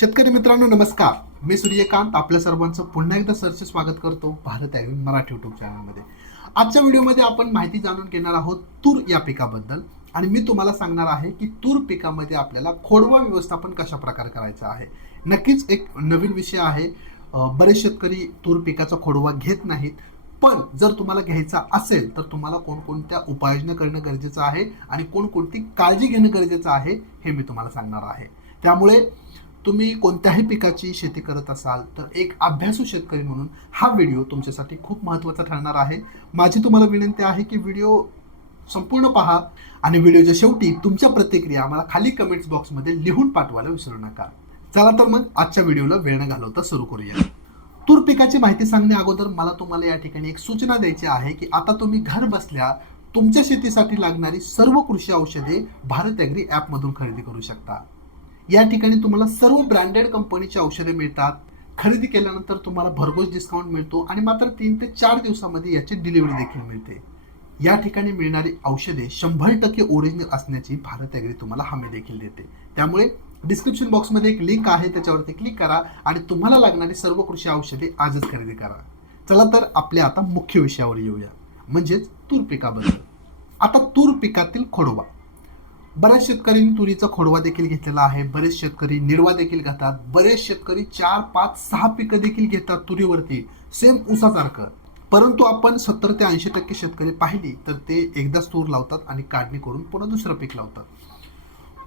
शेतकरी मित्रांनो नमस्कार. मी सूर्यकांत. आपल्या सर्वांचं पुन्हा एकदा सरचे स्वागत करतो भारत ॲग्री मराठी युट्यूब चॅनलमध्ये आजच्या व्हिडिओमध्ये आपण माहिती जाणून घेणार आहोत तूर या पिकाबद्दल. आणि मी तुम्हाला सांगणार आहे की तूर पिकामध्ये आपल्याला खोडवा व्यवस्थापन कशा प्रकारे करायचं आहे. नक्कीच एक नवीन विषय आहे. बरेच शेतकरी तूर पिकाचा खोडवा घेत नाहीत. पण जर तुम्हाला घ्यायचा असेल तर तुम्हाला कोणकोणत्या उपाययोजना करणं गरजेचं आहे आणि कोणकोणती काळजी घेणं गरजेचं आहे हे मी तुम्हाला सांगणार आहे. त्यामुळे तुम्ही कोणत्याही पिकाची शेती करत असाल तर एक अभ्यासू शेतकरी म्हणून हा व्हिडिओ तुमच्यासाठी खूप महत्त्वाचा ठरणार आहे. माझी तुम्हाला विनंती आहे की व्हिडिओ संपूर्ण पहा आणि व्हिडिओच्या शेवटी तुमच्या प्रतिक्रिया आम्हाला खाली कमेंट्स बॉक्समध्ये लिहून पाठवायला विसरू नका. चला तर मग आजच्या व्हिडिओला वेळ न घालवता सुरू करूया. तूर पिकाची माहिती सांगण्या अगोदर मला तुम्हाला या ठिकाणी एक सूचना द्यायची आहे की आता तुम्ही घर बसल्या तुमच्या शेतीसाठी लागणारी सर्व कृषी औषधे भारत ॲग्री ॲपमधून खरेदी करू शकता. या ठिकाणी तुम्हाला सर्व ब्रँडेड कंपनीची औषधे मिळतात. खरेदी केल्यानंतर तुम्हाला भरघोस डिस्काउंट मिळतो आणि मात्र तीन ते चार दिवसामध्ये याची डिलिव्हरी देखील मिळते. या ठिकाणी मिळणारी औषधे शंभर टक्के ओरिजिनल असण्याची भारत ॲग्री तुम्हाला हमी देखील देते. त्यामुळे डिस्क्रिप्शन बॉक्समध्ये एक लिंक आहे त्याच्यावरती क्लिक करा आणि तुम्हाला लागणारी सर्व कृषी औषधे आजच खरेदी करा. चला तर आपल्या आता मुख्य विषयावर येऊया. म्हणजेच तूर पिकाबद्दल. आता तूर पिकातील खोडवा. बऱ्याच शेतकऱ्यांनी तुरीचा खोडवा देखील घेतलेला आहे. बरेच शेतकरी निडवा देखील घेतात. बरेच शेतकरी चार पाच सहा पिकं देखील घेतात तुरीवरती. सेम ऊसासारखं परंतु आपण सत्तर ते ऐंशी टक्के शेतकरी पाहिली तर ते एकदाच तूर लावतात आणि काढणी करून पुन्हा दुसरं पीक लावतात.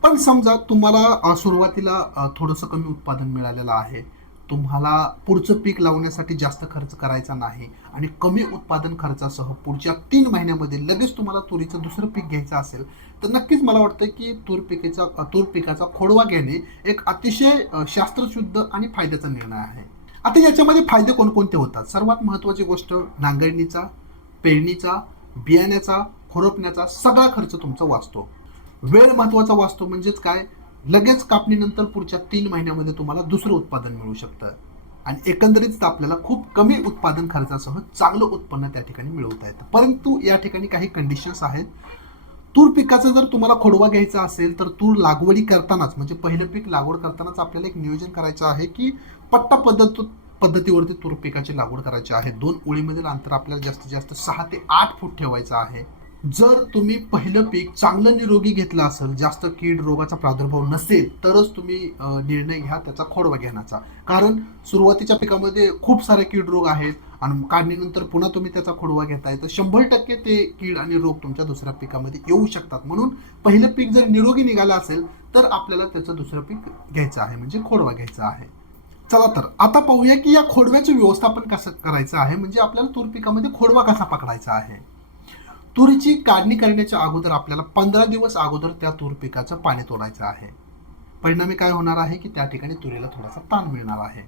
पण समजा तुम्हाला सुरुवातीला थोडंसं कमी उत्पादन मिळालेलं आहे. तुम्हाला पुढचं पीक लावण्यासाठी जास्त खर्च करायचा नाही आणि कमी उत्पादन खर्चासह पुढच्या तीन महिन्यामध्ये लगेच तुम्हाला तुरीचं दुसरं पीक घ्यायचं असेल तर नक्कीच मला वाटतं की तूर पिकेचा तूर पिकाचा खोडवा घेणे एक अतिशय शास्त्रशुद्ध आणि फायद्याचा निर्णय आहे. आता याच्यामध्ये फायदे कोणकोणते होतात? सर्वात महत्त्वाची गोष्ट नांगरणीचा पेरणीचा बियाण्याचा खुरपण्याचा सगळा खर्च तुमचा वाचतो. वेळ महत्त्वाचा वाचतो म्हणजेच काय? लगेच कापणीनंतर पुढच्या तीन महिन्यामध्ये तुम्हाला दुसरं उत्पादन मिळू शकतं. आणि एकंदरीत आपल्याला खूप कमी उत्पादन खर्चासह चांगलं उत्पन्न त्या ठिकाणी मिळवता येतं. परंतु या ठिकाणी काही कंडिशन्स आहेत. तूर पिकाचा जर तुम्हाला खोडवा घ्यायचा असेल तर तूर लागवडी करतानाच म्हणजे पहिलं पीक लागवड करतानाच आपल्याला एक नियोजन करायचं आहे की पट्टा पद्धत पद्धतीवरती तूर पिकाची लागवड करायची आहे. दोन ओळीमधील अंतर आपल्याला जास्तीत जास्त सहा ते आठ फूट ठेवायचं आहे. जर तुम्ही पहिलं पीक चांगलं निरोगी घेतलं असेल जास्त कीड रोगाचा प्रादुर्भाव नसेल तरच तुम्ही निर्णय घ्या त्याचा खोडवा घेण्याचा. कारण सुरुवातीच्या पिकामध्ये खूप सारे कीड रोग आहेत आणि काढणीनंतर पुन्हा तुम्ही त्याचा खोडवा घेताय तर शंभर टक्के ते कीड आणि रोग तुमच्या दुसऱ्या पिकामध्ये येऊ शकतात. म्हणून पहिलं पीक जर निरोगी निघालं असेल तर आपल्याला त्याचं दुसरं पीक घ्यायचं आहे म्हणजे खोडवा घ्यायचा आहे. चला तर आता पाहूया की या खोडव्याचं व्यवस्थापन कसं करायचं आहे म्हणजे आपल्याला तूर पिकामध्ये खोडवा कसा पकडायचा आहे. तुरीची काढणी करण्याच्या अगोदर आपल्याला पंधरा दिवस अगोदर त्या तूर पिकाचं पाणी तोडायचं आहे. परिणामी काय होणार आहे की त्या ठिकाणी तुरीला थोडासा ताण मिळणार आहे.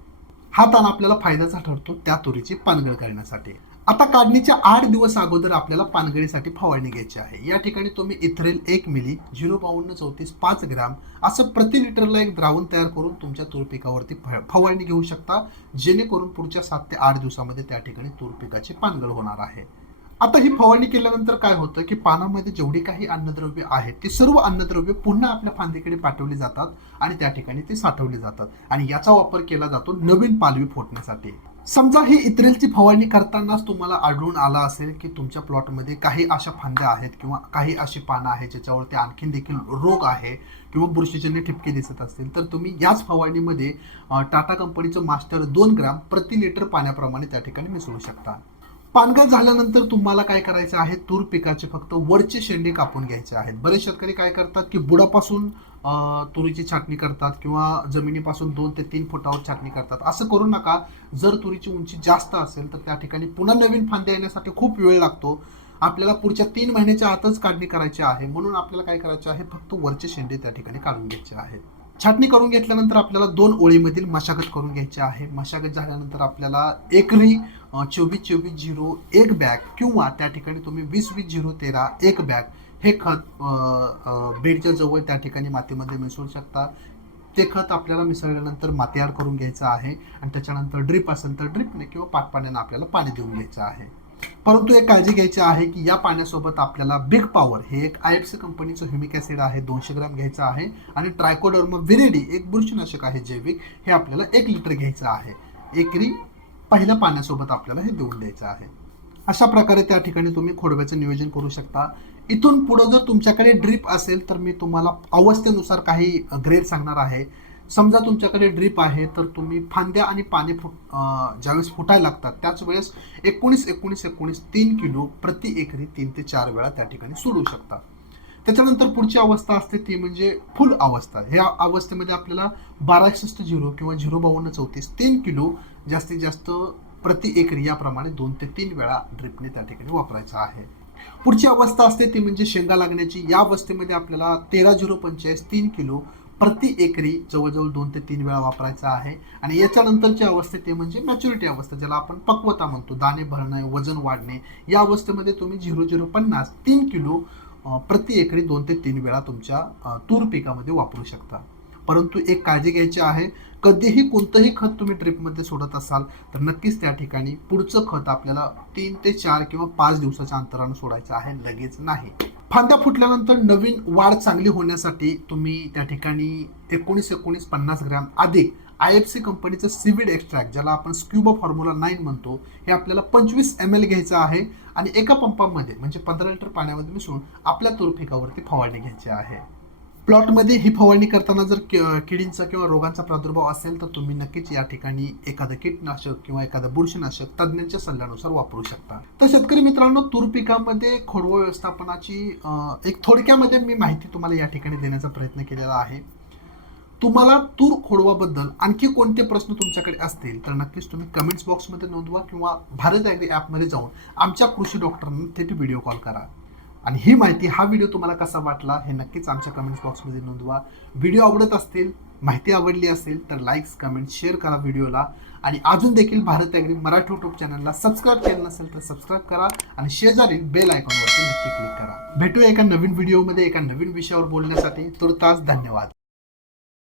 हा ताण आपल्याला फायद्याचा ठरतो त्या तुरीची पानगळ करण्यासाठी. आता काढणीच्या आठ दिवस अगोदर आपल्याला पानगळीसाठी फवारणी घ्यायची आहे. या ठिकाणी तुम्ही इथरेल एक मिली झिरो बावन्न चौतीस पाच ग्राम असं प्रति लिटरला एक द्रावण तयार करून तुमच्या तूर पिकावरती फ- फवारणी घेऊ शकता. जेणेकरून पुढच्या सात ते आठ दिवसामध्ये त्या ठिकाणी तूर पिकाची पानगळ होणार आहे. आता ही फवारणी केल्यानंतर काय होतं की पानामध्ये जेवढी काही अन्नद्रव्य आहेत ती सर्व अन्नद्रव्य पुन्हा आपल्या फांदीकडे पाठवली जातात आणि त्या ठिकाणी ते साठवली जातात. आणि याचा वापर केला जातो नवीन पालवी फोडण्यासाठी. समजा ही इत्रेलची फवारणी करतानाच तुम्हाला आढळून आला असेल की तुमच्या प्लॉटमध्ये काही अशा फांद्या आहेत किंवा काही अशी पानं आहेत ज्याच्यावरती आणखीन देखील रोग आहे किंवा बुरशीजन्य ठिपके दिसत असतील तर तुम्ही याच फवारणीमध्ये टाटा कंपनीचं मास्टर दोन ग्राम प्रति लिटर पाण्याप्रमाणे त्या ठिकाणी मिसळू शकता. पानगळ झाल्यानंतर तुम्हाला काय करायचं आहे? तूर पिकाचे फक्त वरचे शेंडे कापून घ्यायचे आहेत. बरेच शेतकरी काय करतात की बुडापासून तुरीची छाटणी करतात किंवा जमिनीपासून दोन ते तीन फुटावर छाटणी करतात. असं करू नका. जर तुरीची उंची जास्त असेल तर त्या ठिकाणी पुन्हा नवीन फांद्या येण्यासाठी खूप वेळ लागतो. आपल्याला पुढच्या तीन महिन्याच्या आतच काढणी करायची आहे. म्हणून आपल्याला काय करायचे आहे? फक्त वरचे शेंडे त्या ठिकाणी काढून घ्यायचे आहेत. छाटणी करून घेतल्यानंतर आपल्याला दोन ओळीमधील मशागत करून घ्यायची आहे. मशागत झाल्यानंतर आपल्याला एकरी चोवीस चोवीस झिरो एक बॅग किंवा त्या ठिकाणी तुम्ही वीस वीस झिरो तेरा एक बॅग हे खत बेडच्या जवळ त्या ठिकाणी मातीमध्ये मिसळू शकता. ते खत आपल्याला मिसळल्यानंतर मातीयार करून घ्यायचं आहे आणि त्याच्यानंतर ड्रिप असेल तर ड्रिपने किंवा पाटपाण्यानं आपल्याला पाणी देऊन घ्यायचं आहे. परंतु एक काळजी घ्यायची आहे की या पाण्यासोबत आपल्याला बिग पॉवर हे एक आय एफ सी कंपनीचं ह्युमिक ॲसिड आहे दोनशे ग्राम घ्यायचं आहे आणि ट्रायकोडर्म विरेडी एक बुरशीनाशक आहे जैविक हे आपल्याला एक लिटर घ्यायचं आहे. एकरी पहिल्या पाण्यासोबत आपल्याला हे देऊन द्यायचं आहे. अशा प्रकारे त्या ठिकाणी तुम्ही खोडव्याचं नियोजन करू शकता. इथून पुढं जर तुमच्याकडे ड्रीप असेल तर मी तुम्हाला अवस्थेनुसार काही ग्रेड सांगणार आहे. समजा तुमच्याकडे ड्रीप आहे तर तुम्ही फांद्या आणि पाने फुट ज्यावेळेस फुटायला लागतात त्याच वेळेस एकोणीस एकोणीस एकोणीस तीन किलो प्रति एकरी तीन ते चार वेळा त्या ठिकाणी सोडू शकता. त्याच्यानंतर पुढची अवस्था असते ती म्हणजे फुल अवस्था. ह्या अवस्थेमध्ये आपल्याला बारा एकसष्ट झिरो किंवा झिरो बावन्न चौतीस तीन किलो जास्तीत जास्त प्रति एकरी याप्रमाणे दोन ते तीन वेळा ड्रिपने त्या ठिकाणी वापरायचा आहे. पुढची अवस्था असते ती म्हणजे शेंगा लागण्याची. या अवस्थेमध्ये आपल्याला तेरा झिरो पंचेचाळीस तीन किलो प्रति एकरी जवळजवळ दोन ते तीन वेळा वापरायचा आहे. आणि याच्यानंतरची अवस्था ते म्हणजे मॅच्युरिटी अवस्था ज्याला आपण पक्वता म्हणतो. दाणे भरणे वजन वाढणे. या अवस्थेमध्ये तुम्ही झिरो झिरो पन्नास तीन किलो प्रति एकरी दोन ते तीन वेळा तुमच्या तूर पिकामध्ये वापरू शकता. परंतु एक काळजी घ्यायची आहे कधीही कोणतंही खत तुम्ही ड्रिपमध्ये सोडत असाल तर नक्कीच त्या ठिकाणी पुढचं खत आपल्याला तीन ते चार किंवा पाच दिवसाच्या अंतरानं सोडायचं आहे लगेच नाही. फांद्या फुटल्यानंतर नवीन वाढ चांगली होण्यासाठी तुम्ही त्या ठिकाणी एकोणीस एकोणीस पन्नास ग्रॅम अधिक आय एफ सी कंपनीचं सिविड एक्स्ट्रॅक्ट ज्याला आपण स्क्युबा फॉर्म्युला नाईन म्हणतो हे आपल्याला पंचवीस एम एल घ्यायचं आहे आणि एका पंपामध्ये म्हणजे पंधरा लिटर पाण्यामध्ये मिसळून आपल्या तुरपिकावरती फवारणी घ्यायची आहे. प्लॉटमध्ये ही फवारणी करताना जर किडींचा किंवा रोगांचा प्रादुर्भाव असेल तर तुम्ही नक्कीच या ठिकाणी एखादं कीटनाशक किंवा एखादं बुरशीनाशक तज्ज्ञांच्या सल्ल्यानुसार वापरू शकता. तर शेतकरी मित्रांनो तूर पिकामध्ये खोडवा व्यवस्थापनाची एक थोडक्यामध्ये मी माहिती तुम्हाला या ठिकाणी देण्याचा प्रयत्न केलेला आहे. तुम्हाला तूर खोडवाबद्दल आणखी कोणते प्रश्न तुमच्याकडे असतील तर नक्कीच तुम्ही कमेंट्स बॉक्समध्ये नोंदवा किंवा भारत ॲग्री ॲपमध्ये जाऊन आमच्या कृषी डॉक्टरांना थेट व्हिडिओ कॉल करा. आणि ही माहिती हा व्हिडिओ तुम्हाला कसा वाटला हे नक्कीच आमच्या कमेंट्स बॉक्समध्ये नोंदवा. व्हिडिओ आवडत असतील माहिती आवडली असेल तर लाईक्स कमेंट शेअर करा व्हिडिओला आणि अजून देखील भारत ॲग्री मराठी यूट्यूब चॅनलला सबस्क्राईब केलं नसेल तर सबस्क्राईब करा आणि शेजारील बेल आयकॉनवरती नक्की क्लिक करा. भेटूया एका नवीन व्हिडिओमध्ये एका नवीन विषयावर बोलण्यासाठी. तुर्तास धन्यवाद.